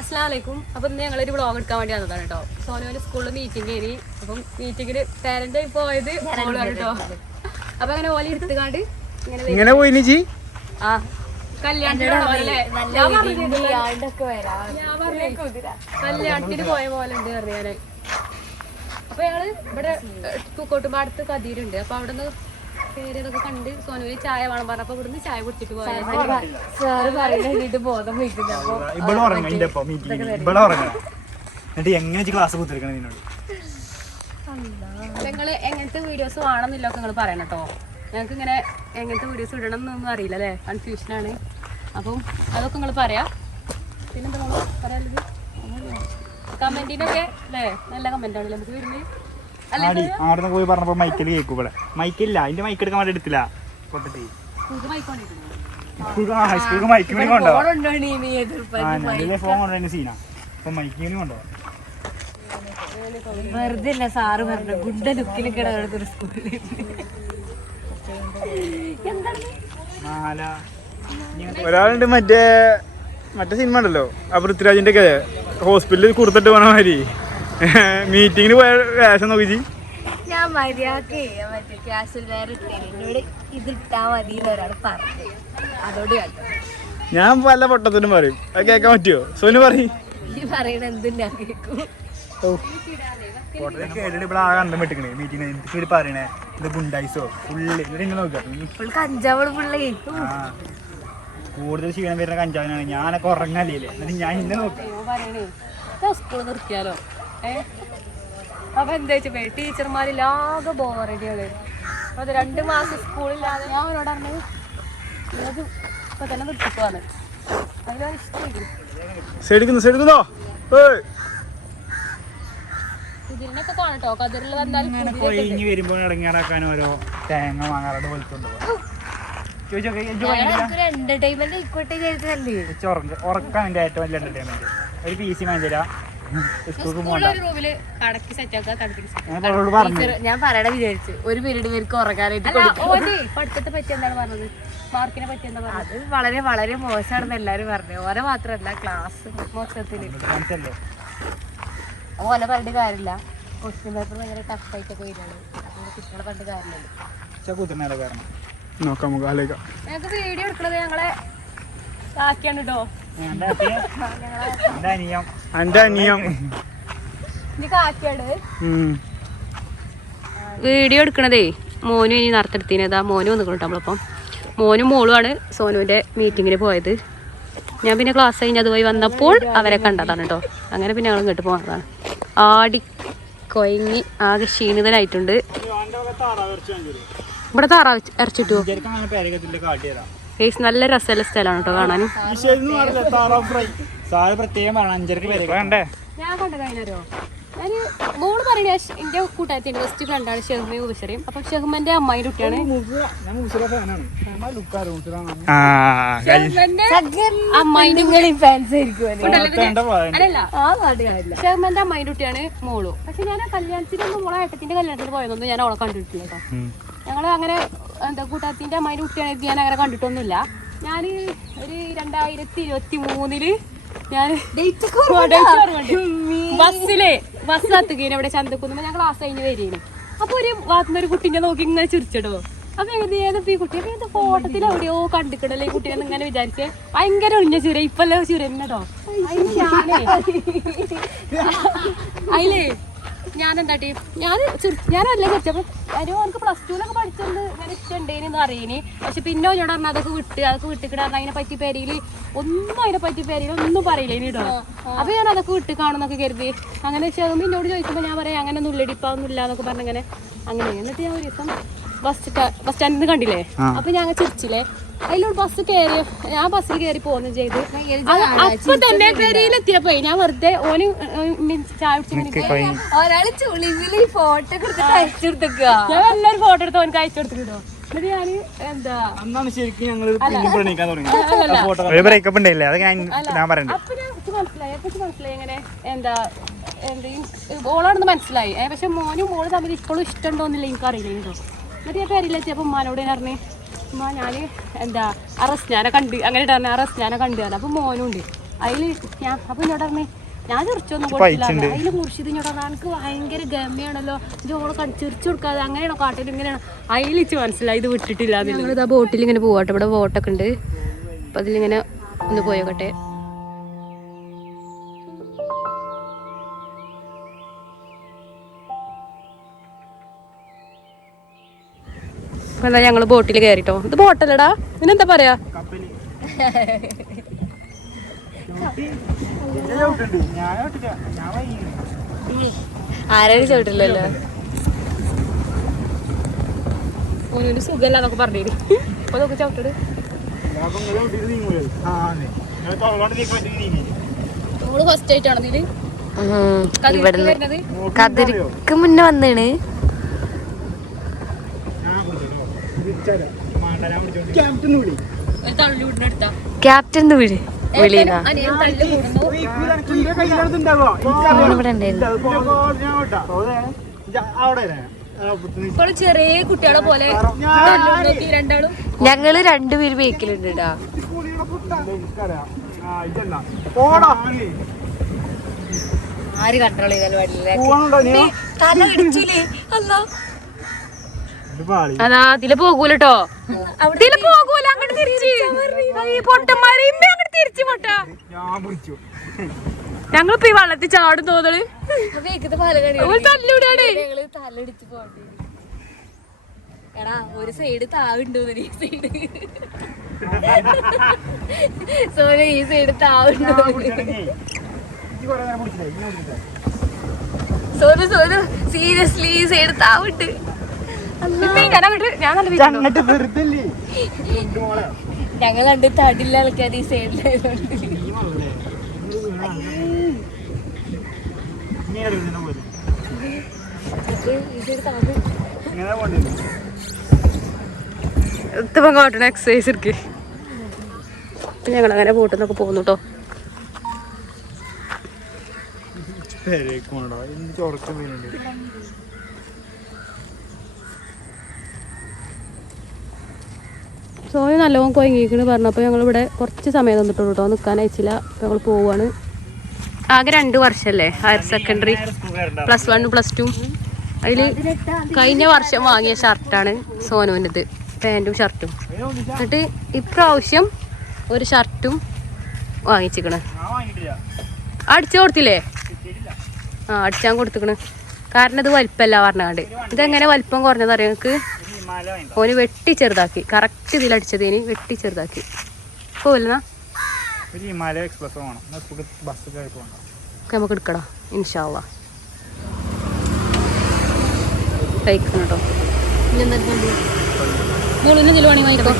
അസ്ലാമലൈക്കും അപ്പം ഇന്ന് ഞങ്ങളൊരു വ്ളോഗ് എടുക്കാൻ വേണ്ടി വന്നതാണ് കേട്ടോ. സോനുവിന്റെ സ്കൂളിൽ മീറ്റിംഗ് കയറി. അപ്പം മീറ്റിംഗിന് പേരന്റ് പോയത് മോളാണ് കേട്ടോ. അപ്പൊ അങ്ങനെ ഓല എടുത്തുകാണ്ട് ഇങ്ങനെ പോയി ആ കല്യാണത്തിന് ഞാൻ? ഞാൻ കല്യാണത്തിന് പോയ പോലെ ഉണ്ട് പറഞ്ഞു ഞാൻ. അപ്പൊ ഞങ്ങൾ ഇവിടെ പൂക്കോട്ടുമ്പാടത്ത് കതിരുണ്ട്. അപ്പൊ അവിടെ നിന്ന് പേരതൊക്കെ കണ്ട് സോനുവിന് ചായ വേണം പറഞ്ഞപ്പോ ഇവിടുന്ന് ചായ കുടിച്ചിട്ട് സാറ് പറയുന്നത് ബോധം അപ്പൊ ഇവിടെ ഉറങ്ങ ഇതിന്റെ ഒപ്പം മീറ്റിംഗ് ഇവിടെ ഉറങ്ങ. എന്നിട്ട് എങ്ങനെ ക്ലാസ് കുത്തിരിക്കണം നിന്നോട്? നിങ്ങൾ എങ്ങനത്തെ വീഡിയോസ് വേണമെന്നില്ലൊക്കെ നിങ്ങൾ പറയണം കേട്ടോ ഞങ്ങൾക്ക് ഇങ്ങനെ എങ്ങനത്തെ വീഡിയോസ് ഇടണം എന്നൊന്നും അറിയില്ല അല്ലേ? കൺഫ്യൂഷനാണ് അപ്പം അതൊക്കെ നിങ്ങൾ പറയാം. പിന്നെന്താ പറയാനുള്ളത്? കമന്റിനൊക്കെ അല്ലേ? നല്ല കമന്റ് ആണല്ലേ? നമുക്ക് വരുന്നത്? ആടി പോയി പറഞ്ഞപ്പോ മൈക്കിൽ കേൾക്കും ഇവിടെ. മൈക്കില്ല അതിന്റെ മൈക്ക് എടുക്കാൻ വേണ്ടി എടുത്തില്ല. ഹൈസ്കൂൾക്ക് മൈക്ക് നല്ല ഫോൺ കൊണ്ടുപോയി സീനാ അപ്പൊ മൈക്ക് കൊണ്ടോ? വെറുതെ അല്ല സാറ് പറഞ്ഞു ഗുണ്ട ലുക്കിൽ കിടക്കുന്ന സ്കൂളിൽ. ഒരാളുണ്ട് മറ്റേ മറ്റേ സിനിമ ഉണ്ടല്ലോ. ആ പൃഥ്വിരാജിന്റെ ഒക്കെ ഹോസ്പിറ്റലിൽ കൊടുത്തിട്ട് പോണ മാതിരി. മീറ്റിങ്ങിന് പോയ വേഷം നോക്കിച്ചി ഞാൻ മര്യാദയ്ക്ക് മറ്റേ ക്യാഷിൽ വേറെ ഇട്ടേന് എന്നോട് ഇത് ഇട്ടാ മതി എന്ന് ഒരാൾ പറഞ്ഞു. അതോട് ഞാൻ പല പൊട്ടത്തിനും പറയും. അത് കേൾക്കാൻ പറ്റുമോ സോനു പറയും. ഈ പറയണ എന്തും ഞാൻ കേൾക്കും. കൂടുതൽ ക്ഷീണം വരുന്ന കഞ്ചാവിനാണ്. ഞാനൊക്കെ ഉറങ്ങാനില്ലേ ഞാൻ ഇന്നെ നോക്കാം. സ്കൂൾ നിർത്തിയാലോ? അപ്പൊ എന്താ വെച്ചപ്പോ ടീച്ചർമാരിലാകെ ബോറടിയാണ് അത് രണ്ട് മാസം സ്കൂളില്ലാതെ ഞാൻ അവരോട് പറഞ്ഞത് ഇത് ഇപ്പൊ തന്നെ കിട്ടിപ്പോന്ന് കുതിരിനൊക്കെ കാണട്ടോ. കതിരിൽ വന്നാൽ കൊഴിഞ്ഞ് വരുമ്പോൾ ഇടങ്ങാറാക്കാൻ ഓരോ തേങ്ങ പോലത്തുണ്ടോ എന്റർടൈൻമെന്റ് ചെയ്തതല്ലേ ഏറ്റവും വലിയ എന്റർടൈൻമെന്റ് ഒരു പി സി ഞാൻ പറയണ വിചാരിച്ചു. ഒരു പീരീഡ് പേർക്ക് ഉറങ്ങാനായിട്ട് പഠിത്തത്തെ പറ്റി എന്താണ് പറഞ്ഞത്? മാർക്കിനെ പറ്റി എന്താ പറഞ്ഞത്? അത് വളരെ വളരെ മോശമാണെന്ന് എല്ലാരും പറഞ്ഞു. ഓനെ മാത്രമല്ല ക്ലാസ് മൊത്തത്തിൽ. ഓനെ പറഞ്ഞിട്ട് കാര്യമില്ല. ക്വസ്റ്റ്യൻ പേപ്പർ ഭയങ്കര ടഫായിട്ടൊക്കെ വരികയാണ്. കുട്ടികളെ പറഞ്ഞിട്ട് കാര്യമില്ല. നോക്കാം ഞങ്ങൾക്ക് വീഡിയോ എടുക്കണത് ഞങ്ങളെ ആക്കിയാണ് കേട്ടോ അനിയം. വീഡിയോ എടുക്കണതേ മോനും ഇനി നടത്തെടുത്തിനതാ മോനും വന്നിക്കണം നമ്മളിപ്പം. മോനും മോളുമാണ് സോനുവിന്റെ മീറ്റിങ്ങിന് പോയത്. ഞാൻ പിന്നെ ക്ലാസ് കഴിഞ്ഞ് അത് പോയി വന്നപ്പോൾ അവരെ കണ്ടതാണ് കേട്ടോ. അങ്ങനെ പിന്നെ ഞങ്ങൾ ഇങ്ങോട്ട് പോകുന്നതാണ് ആടി കൊയങ്ങി ആകെ ക്ഷീണിതനായിട്ടുണ്ട്. ഇവിടെ താറാവ് ഇറച്ചിട്ടോ നല്ല രസമുള്ള സ്ഥലമാണ് കേട്ടോ കാണാനും സാറ് പ്രത്യേകം വേണം. അഞ്ചരക്ക് പേരക വേണ്ടേ? ഞാൻ കണ്ട കഴിഞ്ഞാരോ ഞാൻ മോൾ പറയണ എന്റെ കൂട്ടായത്തിന്റെ ബെസ്റ്റ് ഫ്രണ്ടാണ് ഷെഹ്മയും ഉപശറിയും അപ്പൊ ഷെഹ്മന്റെ അമ്മായിന്റെ കുട്ടിയാണ്. ഞാൻ മൂസിറ ഫാനാണ് ഷെഹ്മന്റെ അമ്മായിന്റെ നിങ്ങൾ ഫാൻസ് ആയിരിക്കും അല്ലല്ല. ആ നാട് കാര്യമില്ല. ഷെഹ്മന്റെ അമ്മായിന്റെ കുട്ടിയാണ് മോൾ. പക്ഷെ ഞാൻ ആ കല്യാണത്തിനൊന്നും മോളെ ഏട്ടത്തിന്റെ കല്യാണത്തിന് പോയതൊന്നും ഞാൻ അവളെ കണ്ടിട്ടില്ല കേട്ടോ. ഞങ്ങൾ അങ്ങനെ എന്താ കൂട്ടാത്തിന്റെ അമ്മായിന്റെ കുട്ടിയാണ് ഞാൻ അങ്ങനെ കണ്ടിട്ടൊന്നുമില്ല. ഞാൻ ഒരു രണ്ടായിരത്തി ഇരുപത്തി മൂന്നിൽ ഞാൻ ബസ്സിലെ ബസ് കത്തുകയും ഇവിടെ ചന്തക്കുന്നുമ്പോ ഞാൻ ക്ലാസ് കഴിഞ്ഞ് വരികയാണ് അപ്പൊ ഒരു വാക്കുന്ന ഒരു കുട്ടീനെ നോക്കി ഇങ്ങനെ ചിരിച്ചിടോ. അപ്പൊ ഏതപ്പോ ഈ കുട്ടി? അപ്പൊ ഫോട്ടത്തിൽ എവിടെയോ കണ്ടിക്കണല്ലോ ഈ കുട്ടീനെ ഇങ്ങനെ വിചാരിച്ച് ഭയങ്കര ഒഴിഞ്ഞ ചുര. ഇപ്പല്ലോ ചിര കേട്ടോ അതിന് അതിലേ ഞാൻ എന്താട്ടി ഞാൻ ഞാനല്ലേ ചോദിച്ചപ്പോൾ അതിന് അവർക്ക് പ്ലസ് ടുവിലൊക്കെ പഠിച്ചത് ഞാൻ ഇഷ്ടമുണ്ടേന്ന് അറിയണേ പക്ഷെ പിന്നെ ഞാൻ പറഞ്ഞ അതൊക്കെ വിട്ട് അതൊക്കെ വിട്ടിക്കിടാന്ന് അതിനെ പറ്റി പേരിൽ ഒന്നും അതിനെ പറ്റി പേരിൽ ഒന്നും പറയില്ല ഇനി കേട്ടോ അപ്പൊ ഞാൻ അതൊക്കെ വിട്ട് കാണുന്നൊക്കെ കരുതി. അങ്ങനെ ചെറുമ്പോ എന്നോട് ചോദിക്കുമ്പോൾ ഞാൻ പറയാം അങ്ങനെ ഒന്നും ഇല്ലടിപ്പൊന്നും ഇല്ല എന്നൊക്കെ പറഞ്ഞങ്ങനെ അങ്ങനെ. എന്നിട്ട് ഞാൻ ഒരു ദിവസം ബസ് ബസ് സ്റ്റാൻഡിൽ നിന്ന് കണ്ടില്ലേ? അപ്പൊ ഞാൻ ചിരിച്ചില്ലേ? അതിലൂടെ ബസ് കയറി ഞാൻ ബസ്സിൽ കയറി പോകുന്നു ചെയ്ത്. അപ്പൊ തന്നെ പെരിയിലെത്തിയപ്പോ ഞാൻ വെറുതെ ഓന് ഒരാൾ ചുളിവിൽ ഫോട്ടോ എടുത്തിട്ട് അയച്ചു കൊടുത്തേക്കുക ഞാൻ എല്ലാരും ഫോട്ടോ എടുത്ത് ഓനക്ക് അയച്ചു കൊടുത്തിട്ടോ ബ്രേക്കപ്പ് അത് ഞാൻ ഞാൻ പറയണ്ടേ. മനസ്സിലായി. മനസ്സിലായി എങ്ങനെ എന്താ ഓളാണെന്ന് മനസ്സിലായി. പക്ഷെ മോനും മോൾ തമ്മിൽ ഇപ്പോഴും ഇഷ്ടമുണ്ടോന്നില്ല എനിക്ക് അറിയില്ല കേട്ടോ എന്നിട്ട് ഞാൻ പേരിലെത്തിയപ്പോ ഉമ്മാനോട് ഞാൻ പറഞ്ഞു ഉമ്മ ഞാൻ എന്താ അറസ്റ്റ് ഞാനെ കണ്ട് അങ്ങനെ ഇട്ടാണ് അറസ്റ്റ് ഞാനെ കണ്ടു തന്നെ അപ്പം മോനും ഉണ്ട് അതിൽ ഞാൻ അപ്പം എന്നോട് പറഞ്ഞേ ഞാൻ ചെറിച്ചൊന്നും. കൊടുത്തില്ല അതിൽ മുറിച്ചത് പറഞ്ഞാൽ എനിക്ക് ഭയങ്കര ഗമയാണല്ലോ. ജോളെ ചിരിച്ചു കൊടുക്കാതെ അങ്ങനെയാണോ കാട്ടിൽ ഇങ്ങനെയാണോ? അതിലിച്ച് മനസ്സിലായി ഇത് വിട്ടിട്ടില്ല ഞങ്ങളിതാ ബോട്ടിൽ ഇങ്ങനെ പോവാട്ടെ. ഇവിടെ ബോട്ടൊക്കെ ഉണ്ട്. അപ്പം അതിലിങ്ങനെ ഒന്ന് പോയോക്കട്ടെ. എന്നാ ഞങ്ങൾ ബോട്ടിൽ കയറിട്ടോ ഇത് ബോട്ടല്ലടാ. ഇതിനെന്താ പറയാ? ആരും ചോട്ടില്ലല്ലോ ഓനൊരു സുഖമല്ല എന്നൊക്കെ പറഞ്ഞിട്ട് അപ്പൊ നോക്കി ചവിട്ടിട്. കതിരിക്ക് മുന്നേ വന്നേണ്. ക്യാപ്റ്റൻ ചെറിയ കുട്ടികളെ പോലെ ഞങ്ങൾ രണ്ടുപേര് ബേക്കിലുണ്ട് ആര് കൺട്രോൾ ചെയ്താലും തല ഇടിച്ചില്ലേ? അല്ല അതാ ഇതിൽ പോകൂലട്ടോ. ഇതിൽ പോകൂല അങ്ങോട്ട് പൊട്ടന്മാരെ ഇമ്മ അങ്ങോട്ട് തിരിച്ച് പൊട്ട. ഞങ്ങളിപ്പോ ഈ വള്ളത്തിൽ ചാടും തോന്നൽ. തല്ലിവിടാണ് തല്ലടിച്ച് എടാ ഒരു സൈഡ് താവുണ്ട് ഈ സൈഡ്. സോറി ഈ സൈഡ് താവുണ്ട് സോറി സോറി സീരിയസ്ലി ഈ സൈഡ് താവുണ്ട്. ഞങ്ങൾ രണ്ട് തടില്ല ആൾക്കാർ ഈ സൈഡിലായതുകൊണ്ട് ഇപ്പം കാട്ടണ എക്സസൈസ് ഇരിക്ക്. ഞങ്ങളങ്ങനെ പോട്ടെന്നൊക്കെ പോകുന്നു കേട്ടോ ചോറക്കം വരുന്നുണ്ട്. സോയ നല്ലോണം കൊയങ്ങിക്കണ് പറഞ്ഞപ്പോൾ ഞങ്ങളിവിടെ കുറച്ച് സമയം തന്നിട്ടുള്ളൂ കേട്ടോ നിൽക്കാൻ അയച്ചില്ല അപ്പോൾ ഞങ്ങൾ പോവാണ് ആകെ രണ്ട് വർഷമല്ലേ higher secondary. Plus one plus two അതിൽ കഴിഞ്ഞ വർഷം വാങ്ങിയ ഷർട്ടാണ് സോനുവിന്റെത് പാന്റും ഷർട്ടും? എന്നിട്ട് ഇപ്രാവശ്യം ഒരു ഷർട്ടും വാങ്ങിച്ചിക്കണ. അടിച്ചു കൊടുത്തില്ലേ ആ അടിച്ചാൻ കൊടുത്തിക്കണ് കാരണം ഇത് വലിപ്പമല്ല പറഞ്ഞാണ്ട് ഇതെങ്ങനെ വലിപ്പം കുറഞ്ഞതറിയാം നിങ്ങൾക്ക്. ഓന് വെട്ടി ചെറുതാക്കി. കറക്റ്റ് ഇതിലടിച്ചതിന് വെട്ടി ചെറുതാക്കി. ഒരു ഹിമാലയ എക്സ്പ്രസ് വേണം നമുക്ക് എടുക്കടാ ഇൻഷാല്ല കഴിക്കണം കേട്ടോ മുളിന് എന്തെങ്കിലും വേണമെങ്കിൽ വാങ്ങിക്കോ?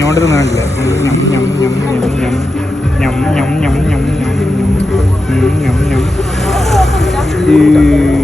ഞം ഞം ഞം ഞം ഞം ഞം ഞം You.